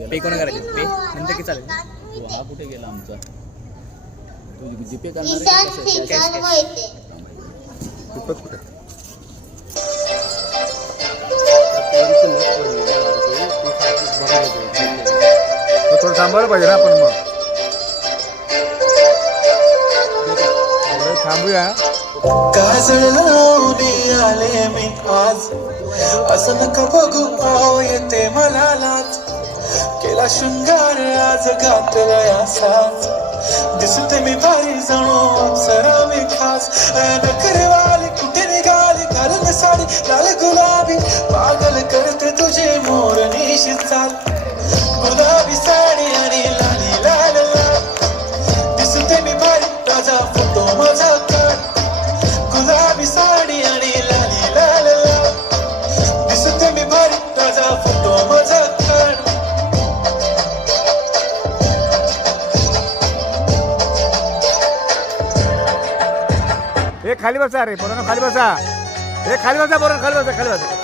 पे कोण करायचे पे नंतर की चालेल तो हा कुठे गेला आमचा तो जीपे करणार कुठे थोडं थांबायला पाहिजे ना आपण मग थांबूया काजळ लावून आले मी आज असं नका बघू पाव येते मला लाज केला शृंगार आज घातलाय असाच दिसते मी भारी जणू अप्सरा मी खास नखरेवाली कुठे निघाली घालून साडी लाल गुलाबी पागल करते तुझे मोर निशी चाल गुलाबी साडी आणि लाली लाल लाल दिसते मी भारी ताजा फोटो माझा काढ गुलाबी साडी आणि लाली लाल लाल दिसते मी भारी ताजा फोटो माझा काढ हे खाली बसा रे पोरांनो खाली बसा हे खाली बसा पोरांनो खाली बसा खाली बसा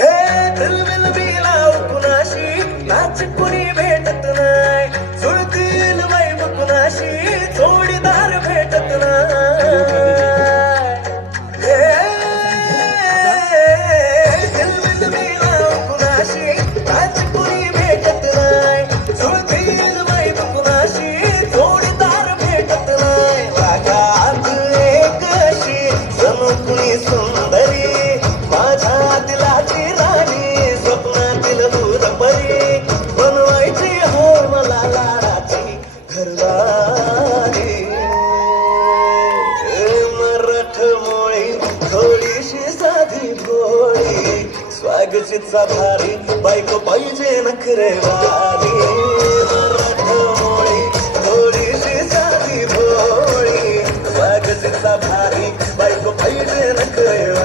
हे दिल बिलाव कुणाशी नाच कुणी भेटत नाही जुळतील वैभ कुणाशी जोडीदार भेटत नाही दिल बिलाव कुणाशी नाच कुणी भेटत नाही जुळतील वैभ कुणाशी जोडीदार भेटत नाही रागात एक अशी जणू कुणी सुंदरी माझ्या दिलाची राणी स्वप्नातील दूरपरी बनवायची हो मला लाडाची घरवारी मराठमोळी थोडीशी साधी भोळी स्वागतीचा भारी बायको पाहिजे नखरेवारी मराठमोळी थोडीशी साधी भोळी स्वागतीचा भारी बायको पाहिजे नखरेवारी